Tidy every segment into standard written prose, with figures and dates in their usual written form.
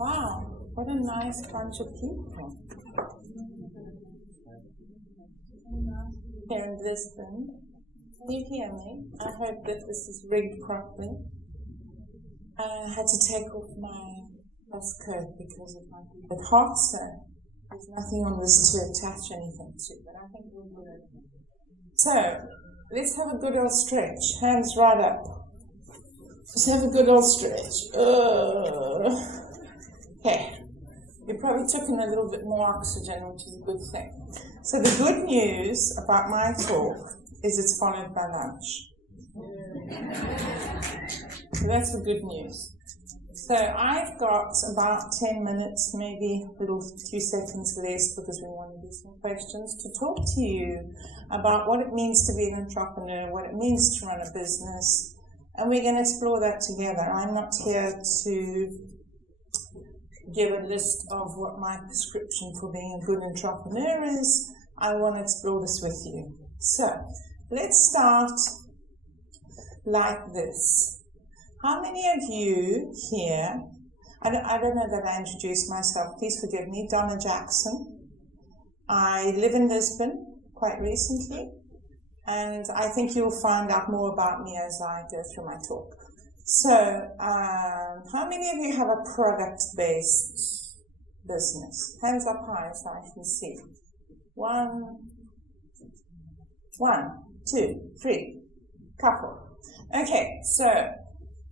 Wow, what a nice bunch of people. Here in Lisbon. Can you hear me? I hope that this is rigged properly. I had to take off my dust coat because it might be a bit hot, so there's nothing on this to attach anything to, but I think we'll do it. So, let's have a good old stretch. Hands right up. Let's have a good old stretch. Okay. You probably took in a little bit more oxygen, which is a good thing. So the good news about my talk is it's followed by lunch. So that's the good news. So I've got about 10 minutes, maybe a little few seconds less because we want to do some questions, to talk to you about what it means to be an entrepreneur, what it means to run a business, and we're going to explore that together. I'm not here to give a list of what my prescription for being a good entrepreneur is. I want to explore this with you. So, let's start like this. How many of you here, I don't know that I introduced myself, please forgive me, Donna Jackson. I live in Lisbon quite recently, and I think you'll find out more about me as I go through my talk. So, how many of you have a product-based business? Hands up high so I can see. One, two, three, couple. Okay, so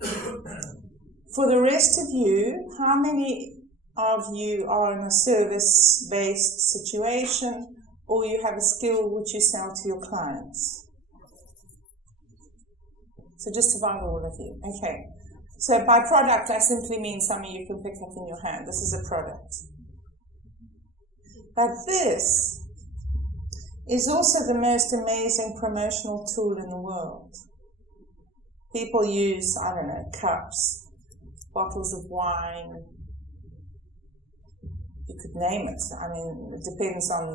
for the rest of you, how many of you are in a service-based situation, or you have a skill which you sell to your clients? So just about all of you. Okay. So by product, I simply mean something you can pick up in your hand. This is a product. But this is also the most amazing promotional tool in the world. People use, I don't know, cups, bottles of wine. You could name it. I mean, it depends on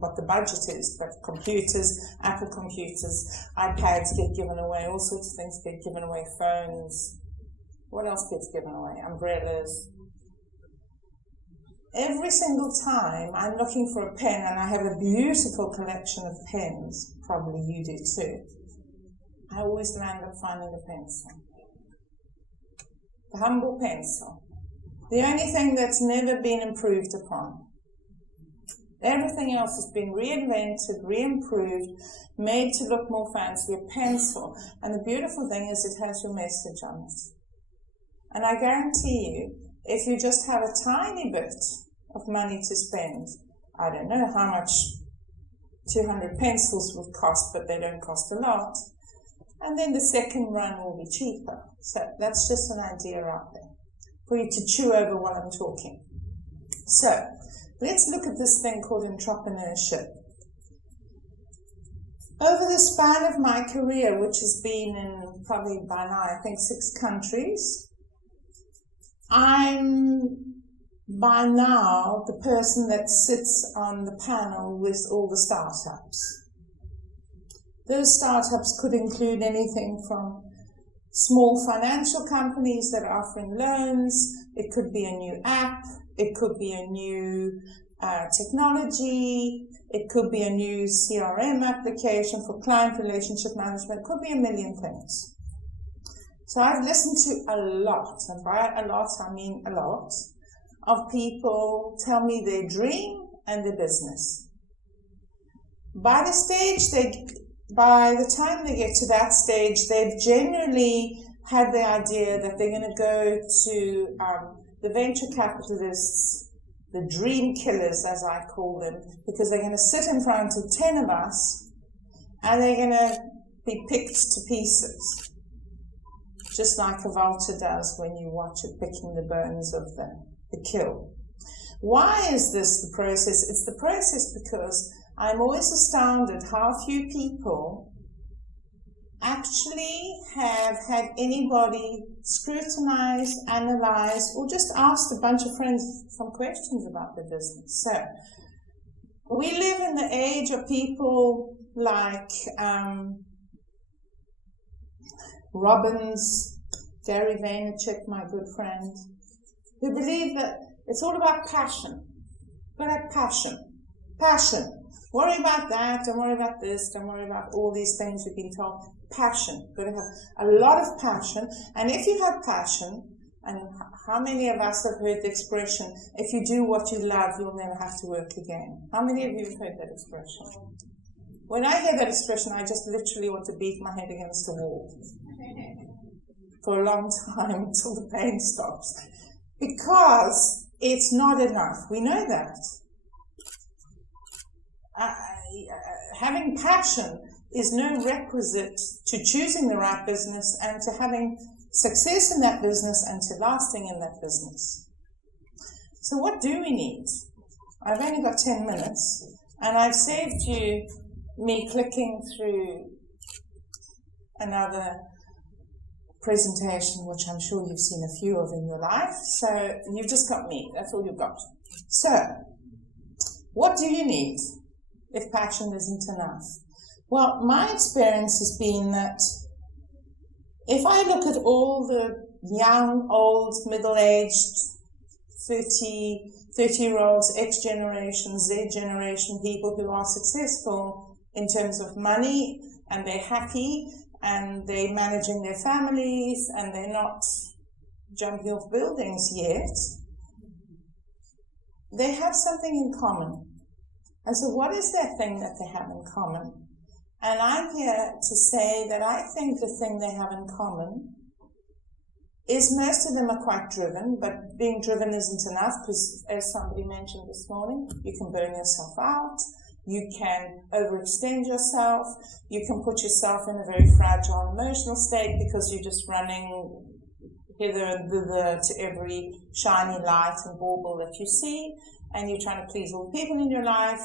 what the budget is, but computers, Apple computers, iPads get given away, all sorts of things get given away, phones. What else gets given away? Umbrellas. Every single time I'm looking for a pen, and I have a beautiful collection of pens, probably you do too, I always land up finding the pencil. The humble pencil. The only thing that's never been improved upon. Everything else has been reinvented, reimproved, made to look more fancy, a pencil. And the beautiful thing is it has your message on it. And I guarantee you, if you just have a tiny bit of money to spend, I don't know how much 200 pencils would cost, but they don't cost a lot. And then the second run will be cheaper. So that's just an idea out there for you to chew over while I'm talking. So, let's look at this thing called entrepreneurship. Over the span of my career, which has been in probably by now, I think 6 countries, I'm by now the person that sits on the panel with all the startups. Those startups could include anything from small financial companies that are offering loans. It could be a new app. It could be a new technology. It could be a new CRM application for client relationship management. It could be a million things. So I've listened to a lot, and by a lot I mean a lot, of people tell me their dream and their business. By the time they get to that stage, they've generally had the idea that they're going to go to the venture capitalists, the dream killers, as I call them, because they're going to sit in front of 10 of us and they're going to be picked to pieces, just like a vulture does when you watch it picking the bones of the kill. Why is this the process? It's the process because I'm always astounded how few people actually have had anybody scrutinize, analyze, or just asked a bunch of friends some questions about their business. So, we live in the age of people like Robbins, Gary Vaynerchuk, my good friend, who believe that it's all about passion. You've got to have passion. Passion. Worry about that, don't worry about this, don't worry about all these things we've been told. Passion. You've got to have a lot of passion. And if you have passion, and how many of us have heard the expression, if you do what you love, you'll never have to work again? How many of you have heard that expression? When I hear that expression, I just literally want to beat my head against the wall for a long time until the pain stops. Because it's not enough. We know that. Having passion is no requisite to choosing the right business and to having success in that business and to lasting in that business. So what do we need? I've only got 10 minutes and I've saved you me clicking through another presentation, which I'm sure you've seen a few of in your life. So you've just got me. That's all you've got. So what do you need if passion isn't enough? Well, my experience has been that if I look at all the young, old, middle-aged, 30-year-olds, X generation, Z generation people who are successful in terms of money, and they're happy, and they're managing their families, and they're not jumping off buildings yet, they have something in common. And so what is that thing that they have in common? And I'm here to say that I think the thing they have in common is most of them are quite driven, but being driven isn't enough because, as somebody mentioned this morning, you can burn yourself out, you can overextend yourself, you can put yourself in a very fragile emotional state because you're just running hither and thither to every shiny light and bauble that you see, and you're trying to please all the people in your life.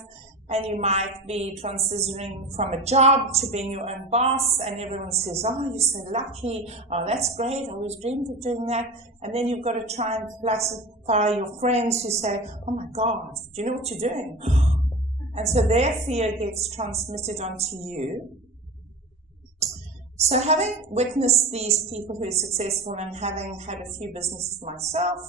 And you might be transitioning from a job to being your own boss, and everyone says, oh, you're so lucky, oh, that's great, I always dreamed of doing that. And then you've got to try and pacify your friends who say, oh my God, do you know what you're doing? And so their fear gets transmitted onto you. So having witnessed these people who are successful and having had a few businesses myself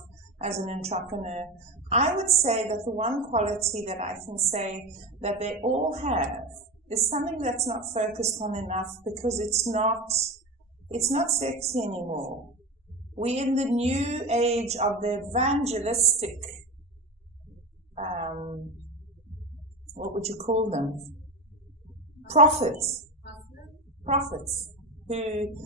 as an entrepreneur, I would say that the one quality that I can say that they all have is something that's not focused on enough because it's not sexy anymore. We're in the new age of the evangelistic, what would you call them? Prophets who,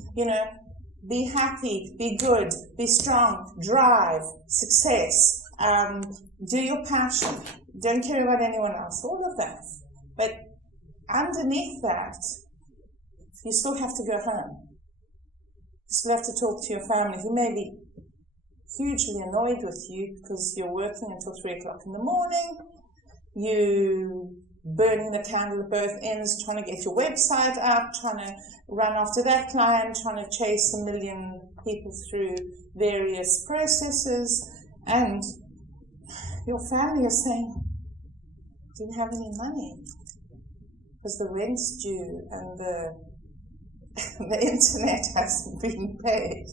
be happy, be good, be strong, drive, success, do your passion, don't care about anyone else, all of that. But underneath that, you still have to go home. You still have to talk to your family who may be hugely annoyed with you because you're working until 3 o'clock in the morning, you burning the candle at both ends, trying to get your website up, trying to run after that client, trying to chase 1 million people through various processes, and your family is saying, do you have any money? Because the rent's due and the internet hasn't been paid.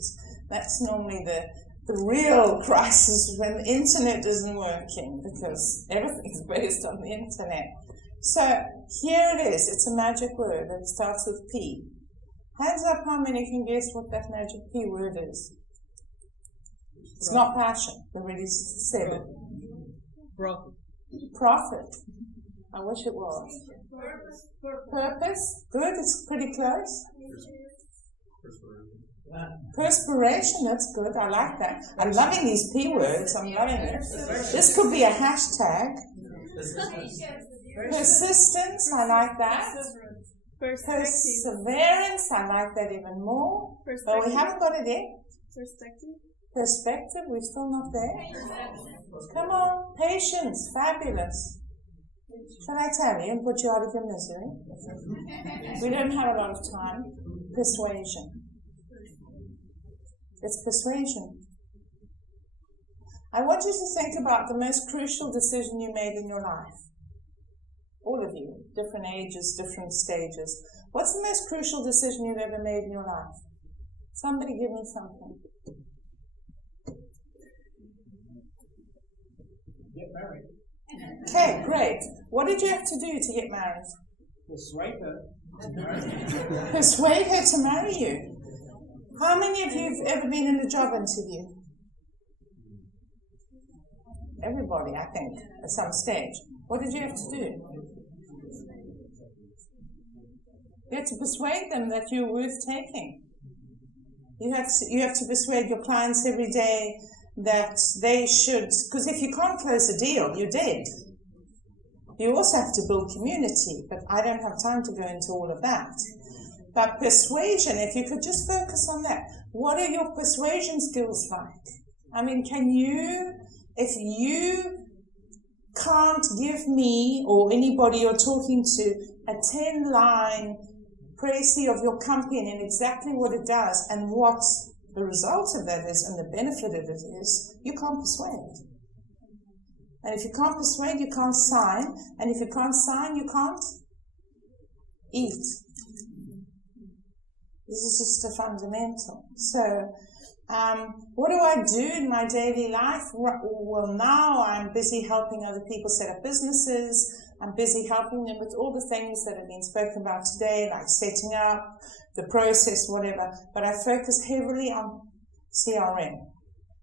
That's normally the real crisis when the internet isn't working because everything's based on the internet. So here it is. It's a magic word that starts with P. Hands up how many can guess what that magic P word is. It's not passion. I already said it. Profit. I wish it was. Purpose. Good. It's pretty close. Perspiration. That's good. I like that. I'm loving these P words. I'm loving it. This could be a hashtag. Persistence. I like that. Perseverance. I like that even more. But we haven't got it yet. Perspective, we're still not there. Come on, patience, fabulous. Shall I tell you and put you out of your misery? We don't have a lot of time. Persuasion. It's persuasion. I want you to think about the most crucial decision you made in your life. All of you, different ages, different stages. What's the most crucial decision you've ever made in your life? Somebody give me something. Get married. Okay, great. What did you have to do to get married? Persuade her to marry me. Persuade her to marry you. How many of you have ever been in a job interview? Everybody, I think, at some stage. What did you have to do? You had to persuade them that you're worth taking. You have to persuade your clients every day that they should, because if you can't close a deal, you're dead. You also have to build community, but I don't have time to go into all of that. But persuasion, if you could just focus on that. What are your persuasion skills like? I mean, if you can't give me or anybody you're talking to a 10-line précis of your company and exactly what it does and what the result of that is and the benefit of it is, you can't persuade. And if you can't persuade, you can't sign. And if you can't sign, you can't eat. This is just a fundamental. So, what do I do in my daily life? Well, now I'm busy helping other people set up businesses. I'm busy helping them with all the things that have been spoken about today, like setting up, the process, whatever. But I focus heavily on CRM,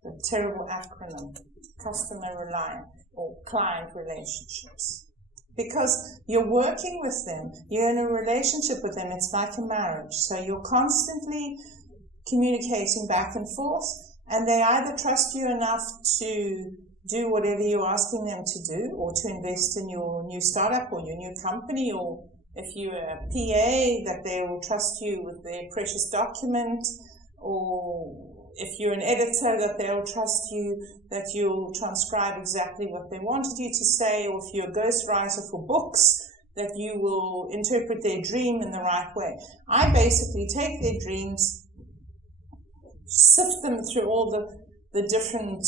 the terrible acronym, customer reliant or client relationships. Because you're working with them, you're in a relationship with them, it's like a marriage. So you're constantly communicating back and forth, and they either trust you enough to do whatever you're asking them to do, or to invest in your new startup or your new company, or if you're a PA, that they will trust you with their precious document, or if you're an editor, that they'll trust you, that you'll transcribe exactly what they wanted you to say, or if you're a ghostwriter for books, that you will interpret their dream in the right way. I basically take their dreams, sift them through all the different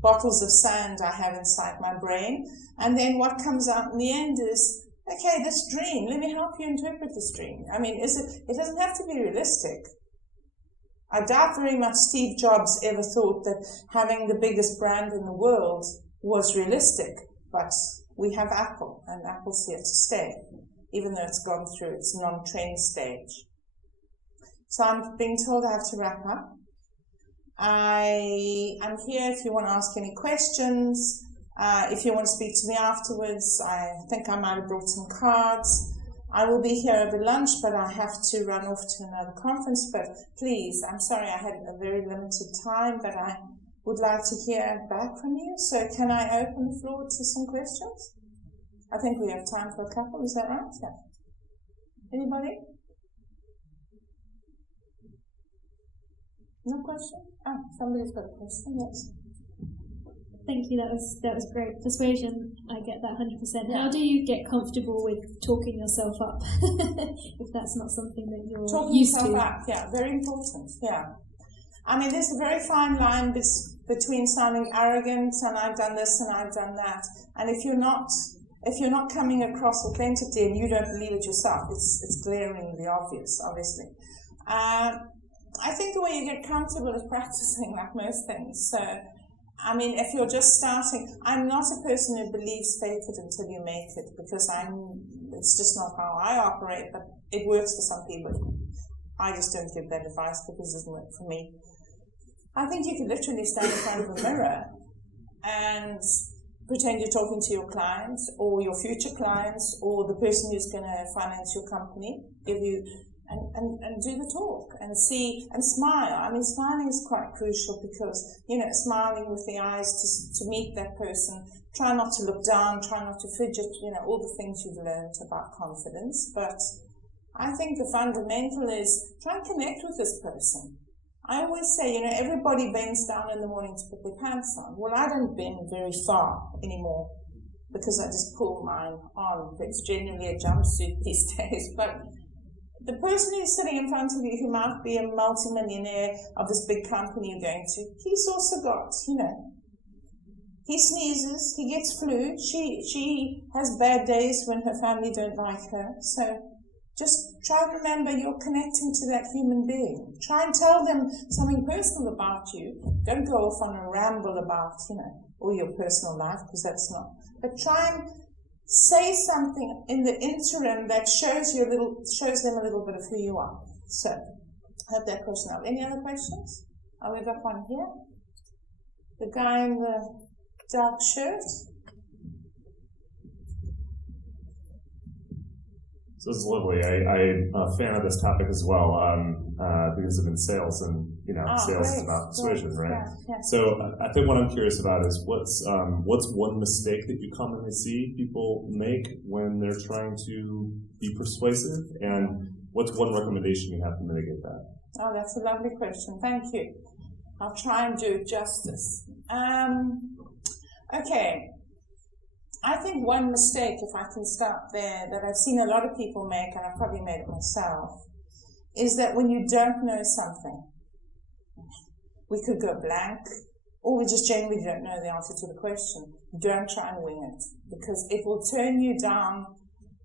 bottles of sand I have inside my brain, and then what comes out in the end is, okay, this dream, let me help you interpret this dream. I mean, it doesn't have to be realistic. I doubt very much Steve Jobs ever thought that having the biggest brand in the world was realistic, but we have Apple, and Apple's here to stay, even though it's gone through its non-trend stage. So I'm being told I have to wrap up. I am here if you want to ask any questions. If you want to speak to me afterwards, I think I might have brought some cards. I will be here over lunch, but I have to run off to another conference. But please, I'm sorry I had a very limited time, but I would like to hear back from you. So can I open the floor to some questions? I think we have time for a couple. Is that right? Yeah. Anybody? No question? Oh, somebody's got a question, yes. Thank you, that was great. Persuasion, I get that 100%. Yeah. How do you get comfortable with talking yourself up if that's not something that you're used to? Talking yourself up, yeah, very important, yeah. I mean, there's a very fine line between sounding arrogant and I've done this and I've done that. And if you're not coming across authentically and you don't believe it yourself, it's glaringly obvious, obviously. I think the way you get comfortable is practicing, like most things. So, I mean, if you're just starting, I'm not a person who believes fake it until you make it, because it's just not how I operate, but it works for some people. I just don't give that advice because it doesn't work for me. I think you can literally stand in front of a mirror and pretend you're talking to your clients or your future clients or the person who's going to finance your company, give you and do the talk and see and smile. I mean, smiling is quite crucial because, smiling with the eyes to meet that person. Try not to look down, try not to fidget, all the things you've learned about confidence. But I think the fundamental is try and connect with this person. I always say, everybody bends down in the morning to put their pants on. Well, I don't bend very far anymore because I just pull mine on. It's generally a jumpsuit these days, but the person who's sitting in front of you who might be a multimillionaire of this big company you're going to, he's also got, he sneezes, he gets flu, she has bad days when her family don't like her. So just try and remember you're connecting to that human being. Try and tell them something personal about you. Don't go off on a ramble about, all your personal life, because that's not. But try and say something in the interim that shows them a little bit of who you are. So, I hope that question out. Any other questions? Oh, we've got one here. The guy in the dark shirt. So this is lovely. I'm a fan of this topic as well, because I'm in sales, and sales is about persuasion, right? Yeah. So I think what I'm curious about is what's one mistake that you commonly see people make when they're trying to be persuasive, and what's one recommendation you have to mitigate that? Oh, that's a lovely question. Thank you. I'll try and do it justice. Okay. I think one mistake, if I can start there, that I've seen a lot of people make, and I've probably made it myself, is that when you don't know something, we could go blank, or we just genuinely don't know the answer to the question. Don't try and wing it, because it will turn you down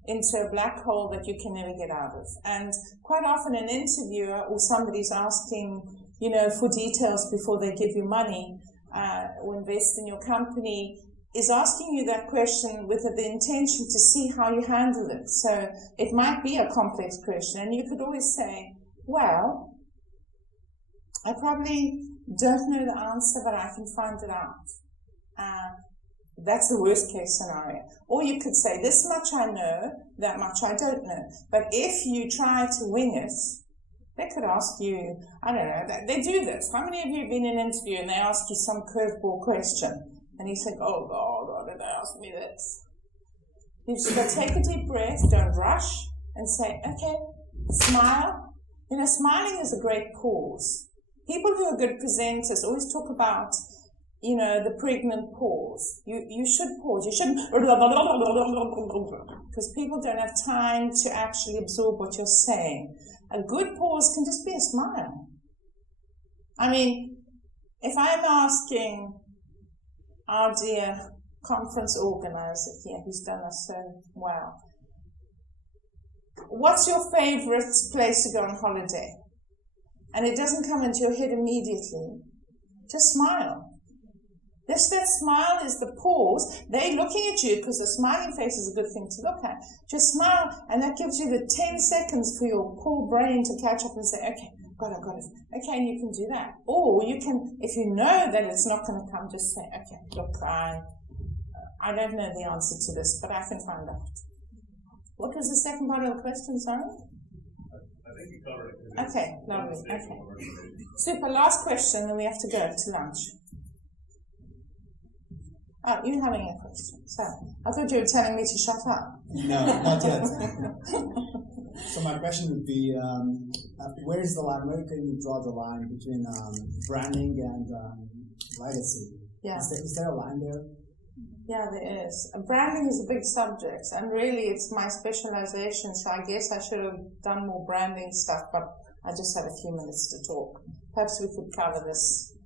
into a black hole that you can never get out of. And quite often an interviewer or somebody's asking, for details before they give you money or invest in your company, is asking you that question with the intention to see how you handle it. So it might be a complex question, and you could always say, well, I probably don't know the answer, but I can find it out. That's the worst case scenario. Or you could say, this much I know, that much I don't know. But if you try to wing it, they could ask you, I don't know, they do this. How many of you have been in an interview and they ask you some curveball question? And you think, oh God, why did they ask me this? You just got to take a deep breath, don't rush, and say, okay, smile. Smiling is a great pause. People who are good presenters always talk about, the pregnant pause. You should pause. You shouldn't, because people don't have time to actually absorb what you're saying. A good pause can just be a smile. I mean, if I'm asking our dear conference organizer here, who's done us so well, what's your favorite place to go on holiday? And it doesn't come into your head immediately. Just smile. That smile is the pause. They're looking at you because the smiling face is a good thing to look at. Just smile, and that gives you the 10 seconds for your poor brain to catch up and say, okay, got it. Okay, and you can do that. Or you can, if you know that it's not going to come, just say, okay, look, I don't know the answer to this, but I can find out. What was the second part of the question, sorry? I think you covered it. Okay, lovely. Okay. Super, last question, and we have to go to lunch. Oh, you're having a question. So, I thought you were telling me to shut up. No, not yet. So my question would be, where is the line? Where can you draw the line between branding and legacy? Yeah. Is there a line there? Yeah, there is. Branding is a big subject, and really it's my specialization, so I guess I should have done more branding stuff, but I just had a few minutes to talk. Perhaps we could cover this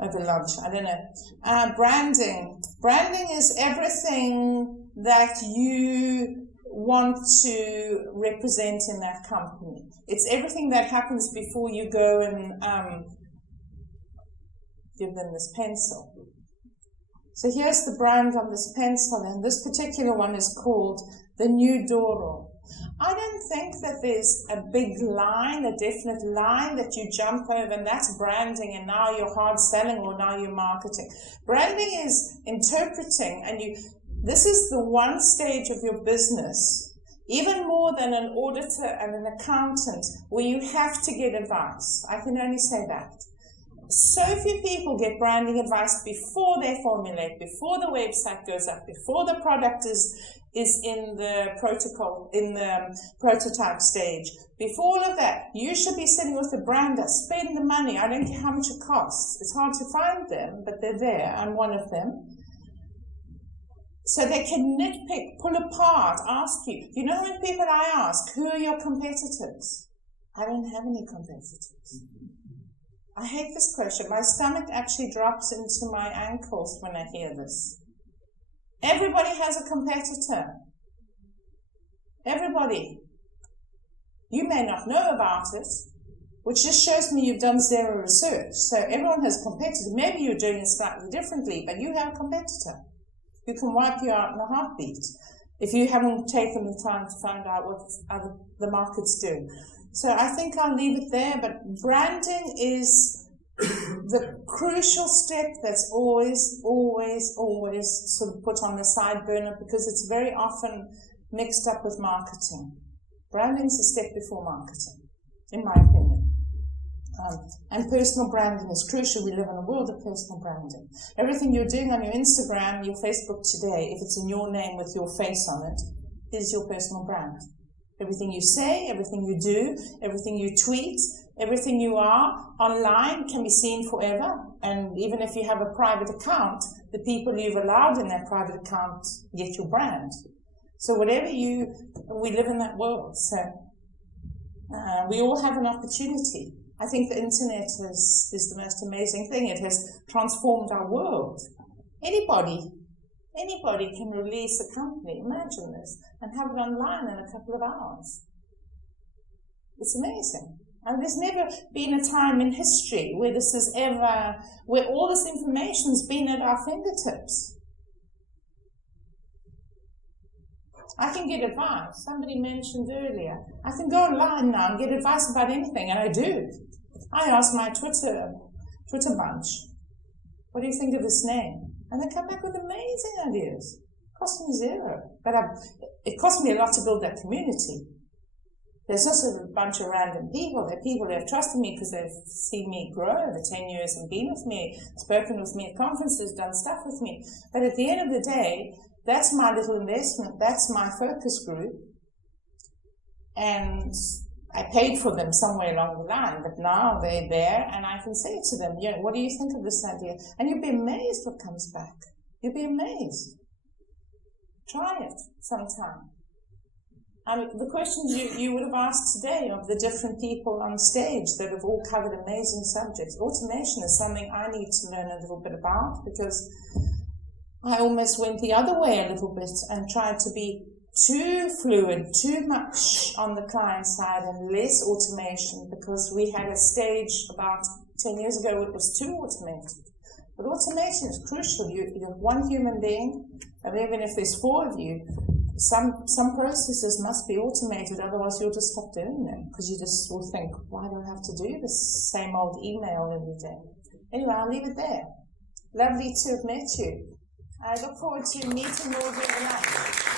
over lunch. I don't know. Branding. Branding is everything that you want to represent in that company. It's everything that happens before you go and give them this pencil. So here's the brand on this pencil, and this particular one is called the New Doro. I don't think that there's a big line, a definite line that you jump over, and that's branding, and now you're hard selling or now you're marketing. Branding is interpreting, and this is the one stage of your business, even more than an auditor and an accountant, where you have to get advice. I can only say that. So few people get branding advice before they formulate, before the website goes up, before the product is in the prototype stage. Before all of that, you should be sitting with the brander, spend the money. I don't care how much it costs. It's hard to find them, but they're there. I'm one of them. So they can nitpick, pull apart, ask you. You know how many people I ask, who are your competitors? I don't have any competitors. I hate this question. My stomach actually drops into my ankles when I hear this. Everybody has a competitor. Everybody. You may not know about it, which just shows me you've done zero research. So everyone has competitors. Maybe you're doing it slightly differently, but you have a competitor who can wipe you out in a heartbeat if you haven't taken the time to find out what the market's doing. So I think I'll leave it there, but branding is the crucial step that's always sort of put on the side burner because it's very often mixed up with marketing. Branding's a step before marketing, in my opinion. And personal branding is crucial. We live in a world of personal branding. Everything you're doing on your Instagram, your Facebook today, if it's in your name with your face on it, is your personal brand. Everything you say, everything you do, everything you tweet, everything you are online can be seen forever. And even if you have a private account, the people you've allowed in that private account get your brand. So whatever we live in that world. So we all have an opportunity. I think the internet is the most amazing thing. It has transformed our world. Anybody can release a company, imagine this, and have it online in a couple of hours. It's amazing. And there's never been a time in history where where all this information's been at our fingertips. I can get advice. Somebody mentioned earlier. I can go online now and get advice about anything, and I do. I ask my Twitter bunch, what do you think of this name? And they come back with amazing ideas. It cost me zero. But it cost me a lot to build that community. There's not a bunch of random people. They're people who have trusted me because they've seen me grow over 10 years and been with me, spoken with me at conferences, done stuff with me. But at the end of the day, that's my little investment. That's my focus group. And I paid for them somewhere along the line, but now they're there and I can say to them, what do you think of this idea? And you'll be amazed what comes back. You'll be amazed. Try it sometime. The questions you would have asked today of the different people on stage that have all covered amazing subjects. Automation is something I need to learn a little bit about because I almost went the other way a little bit and tried to be too fluid, too much on the client side and less automation because we had a stage about 10 years ago it was too automated. But automation is crucial. You're one human being, and even if there's 4 of you, some processes must be automated, otherwise you'll just stop doing them because you just will think, why do I have to do this same old email every day? Anyway, I'll leave it there. Lovely to have met you. I look forward to meeting more of you tonight.